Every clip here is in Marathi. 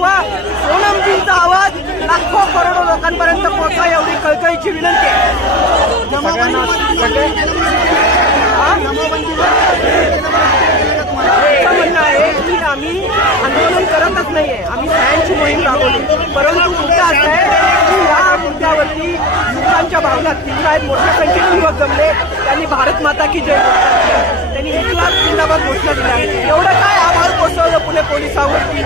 पोहोचवा. सोनमजींचा आवाज लाखो करोडो लोकांपर्यंत पोहोचवा एवढी कळकळीची विनंती आहे. म्हणणं आहे की आम्ही आंदोलन करतच नाहीये, आम्ही सह्यांची मोहीम राबवली. परंतु मुद्दा असा आहे की या मुद्द्यावरती युवकांच्या भावना तीव्र आहेत. मोठ्या संख्येने युवक जमले. त्यांनी भारत माता की जय घोषणा, त्यांनी 1 लाख जिंदाबाद घोषणा दिल्या. एवढं काय आभार कोसळलं पुणे पोलिसांवरती.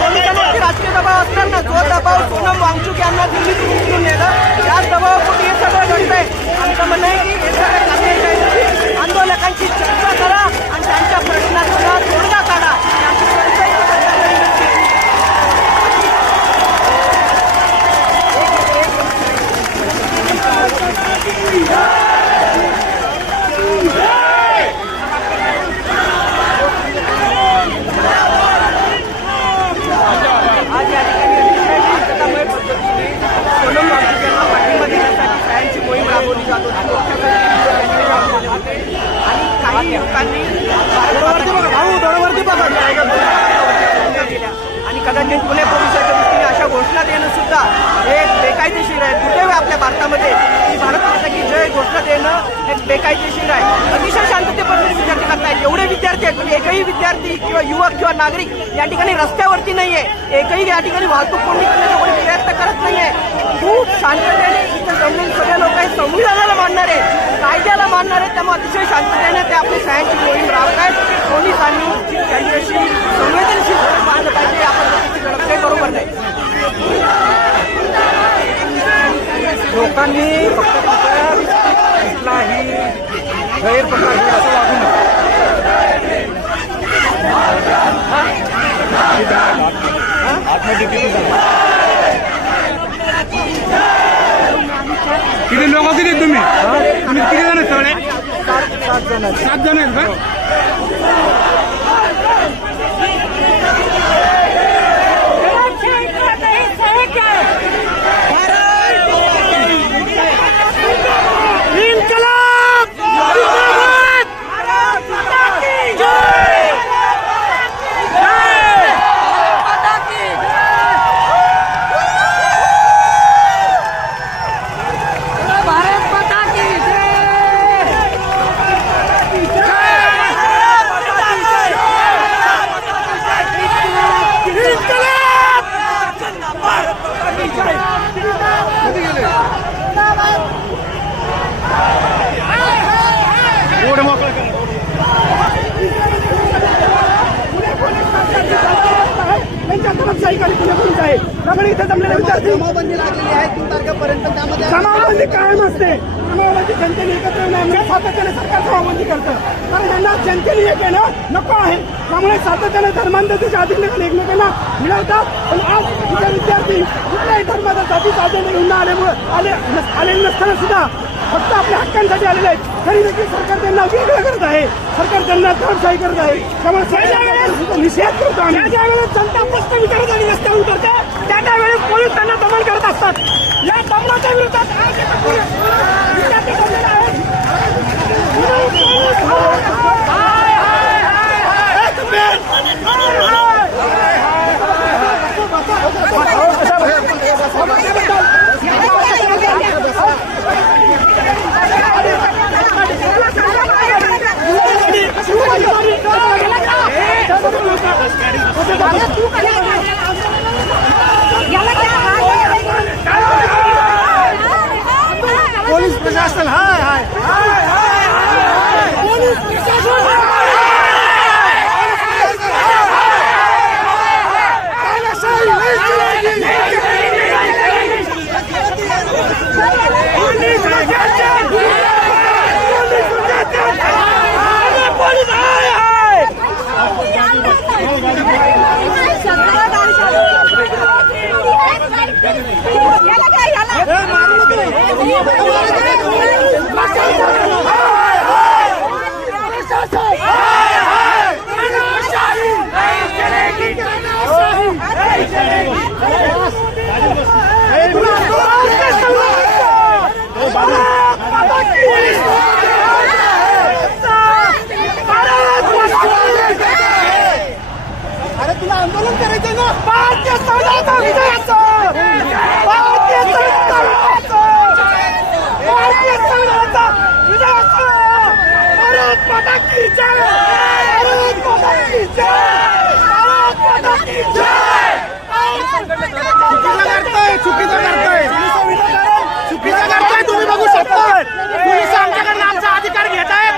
पोलिसांवरती राजकीय दबाव असताना जो दबाव सोनम वांगचुक यांना दिल्लीत उचलून नेलं, त्याच दबावापोटी हे सगळं घडतंय. आमचं म्हणणं आहे की हे सगळं काढण्याच्या आंदोलकांची चर्चा करा आणि त्यांच्या प्रश्नांचा तोडगा काढा. याची सरकारची सरकारला विनंती आहे. आज या ठिकाणी अतिशय शांततामय पद्धतीने सोनम वांगचुक यांना पाठिंबा देण्यासाठी सह्यांची मोहीम राबवली जात होती. आणि काही युवकांनी आणि कदाचित पुणे पोलिसांच्या दृष्टीने अशा घोषणा देणं सुद्धा हे बेकायदेशीर आहे. दुर्दैव आहे आपल्या भारतामध्ये की भारत माता की जय घोषणा देणं हे बेकायदेशीर आहे. अतिशय शांततेपद्धतीने विद्यार्थी करतायत. एवढे विद्यार्थी आहेत पण एकही विद्यार्थी किंवा युवक किंवा नागरिक या ठिकाणी रस्त्यावरती नाहीये. एकही या ठिकाणी वाहतूक कोंडी करण्याचा कोणी प्रयत्न करत नाहीये. खूप शांततेने इथं जमलेले सगळे लोक आहेत. संविधानाला मानणार आहेत, कायद्याला मानणार आहेत. त्यामुळे अतिशय शांततेने ते आपली सह्यांची मोहीम राबवतायत. पोलिसांनी त्यांच्याशी संवेदनशील पाहिलं पाहिजे. आपण काही बरोबर नाही. लोकांनी फक्त कुठलाही गैरप्रकार होईल असं वागू किती लोक किती तुम्ही किती जण सगळे 7 जण आहेत का? इथे जमलेले विद्यार्थी जमावबंदी लागलेली आहे 3 तारखेपर्यंत. त्यामध्ये जमावबंदी कायम असते. जमावबंदी जनतेने एकत्र येण्यामुळे सातत्याने सरकार जमावबंदी करतं. कारण त्यांना जनतेने एक येणं नको आहे. त्यामुळे सातत्याने धर्मांतराच्या अधिकाऱ्यांना एकमेकांना मिळवतात. पण आज इथे विद्यार्थी कुठल्याही धर्माचा जातीचा अजेंडा घेऊन आलेले नसताना सुद्धा फक्त आपल्या हक्कांसाठी आलेले आहेत. तरी देखील सरकार त्यांना वेगळं करत आहे. सरकार त्यांना दडपशाही करत आहे. त्यामुळे निषेध करतो आम्ही. ज्या वेळेस जनता प्रश्न विचारत आणि रस्त्यावर उतरते त्या वेळेस पोलीस त्यांना दमन करत असतात. या दमनाच्या विरोधात आज विद्यार्थी जमलेले आहेत. पोलीस प्रशासन हाय भारत माता की जय, भारत माता की जय, भारत माता की जय. चुकीचं करतोय तुम्ही बघू शकता. पोलीस आमच्याकडनं आमचा अधिकार घेत आहेत.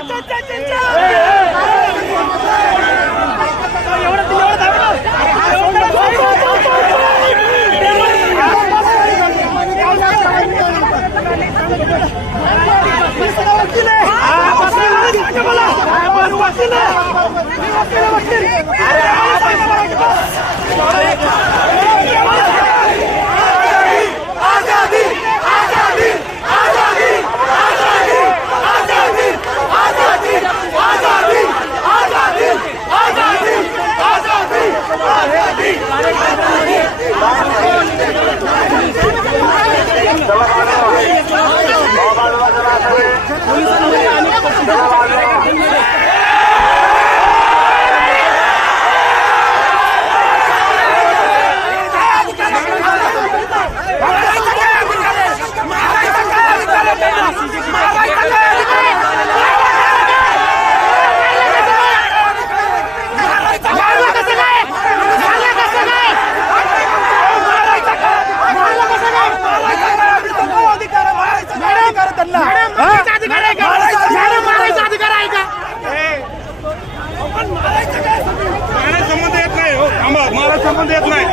संबंध येत नाही.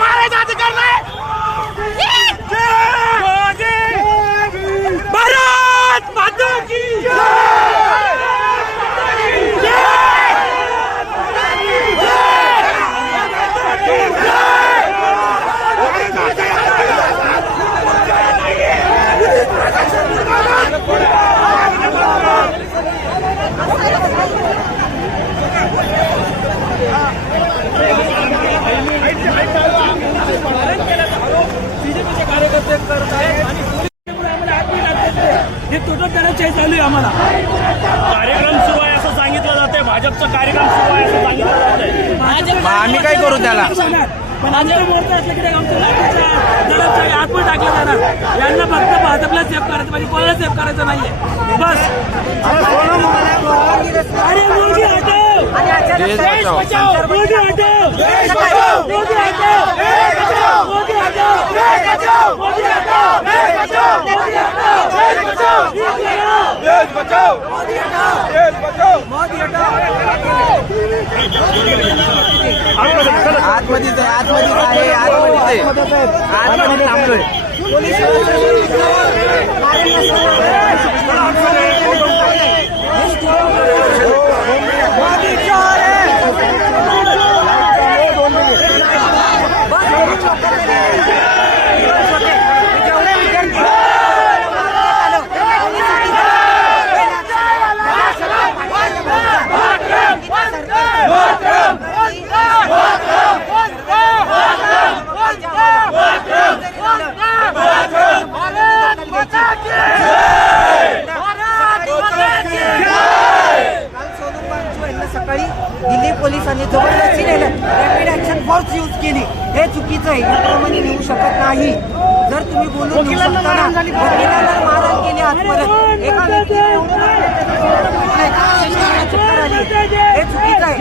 मारायचा अधिकार नाही. भारत माता की हे तोडण्याची चालू आहे. आम्हाला कार्यक्रम सुरू आहे असं सांगितलं जाते. भाजपचा कार्यक्रम सुरू आहे असं सांगितलं जातंय. आम्ही काय करू त्याला? पण आमचा मोर्चा असला की आमच्या लाठीच्या आतमध्ये टाकला जाणार. यांना फक्त भाजपला सेफ करायचं म्हणजे कोणाला सेफ करायचं नाहीये. बस अरे मोदी हटाओ, देश बचाओ, मोदी हटाओ, देश बचाओ, मोदी हटाओ, देश बचाओ, मोदी हटाओ, देश बचाओ, मोदी हटाओ, देश बचाओ, मोदी हटाओ, देश बचाओ, मोदी हटाओ, देश बचाओ, मोदी हटाओ, देश बचाओ, मोदी हटाओ. आतमध्येच आहे, आतमध्येच आहे, आतमध्येच आहे, आतमध्ये थांबलोय. सकाळी दिल्ली पोलिसांनी जबरदस्ती नेलं, रॅपिड ऍक्शन फोर्स यूज केली. हे चुकीचं आहे. याप्रमाणे नेऊ शकत नाही. जर तुम्ही बोलून घेऊ शकता ना, वकिलांना मारहाण केली आजपर्यंत एका व्यक्तीने चक्कर आली. हे चुकीचं आहे.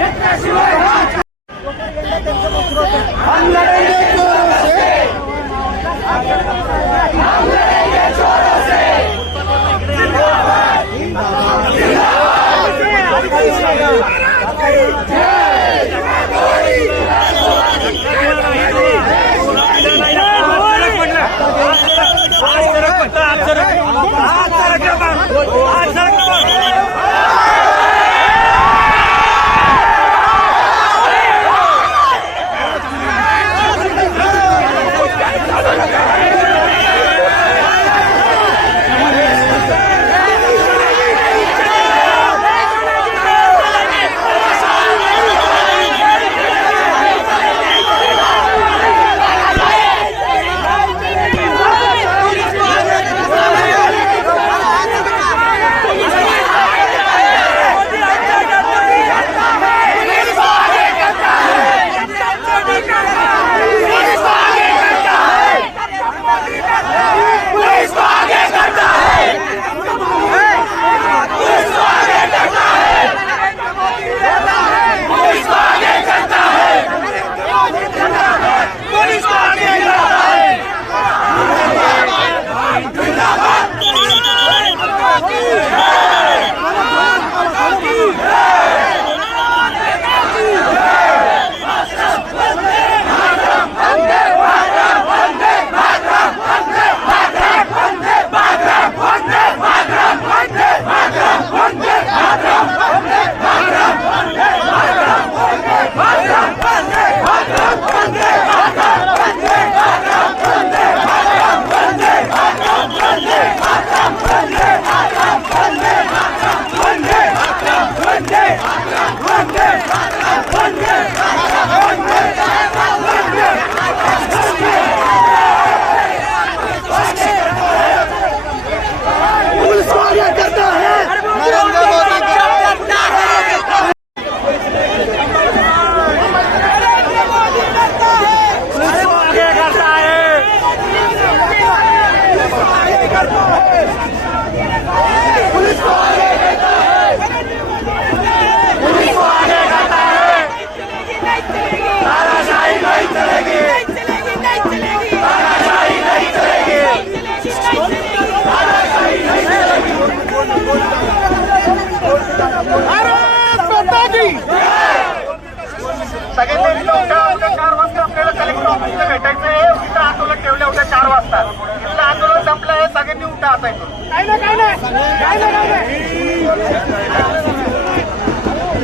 काय नाही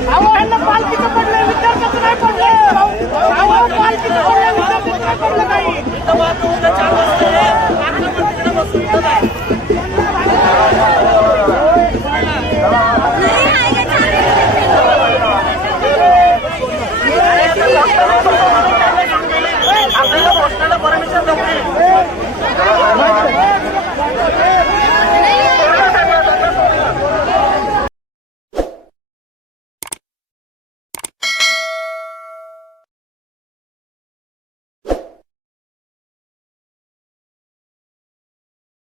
अहो ह्यांना पालखीचं पडलंय विद्यार्थ्याचं नाही पडलं अहो पालखीचं पडलंय विद्यार्थ्याचं नाही पडलं काही आपल्याला पोस्टाला परमिशन नव्हती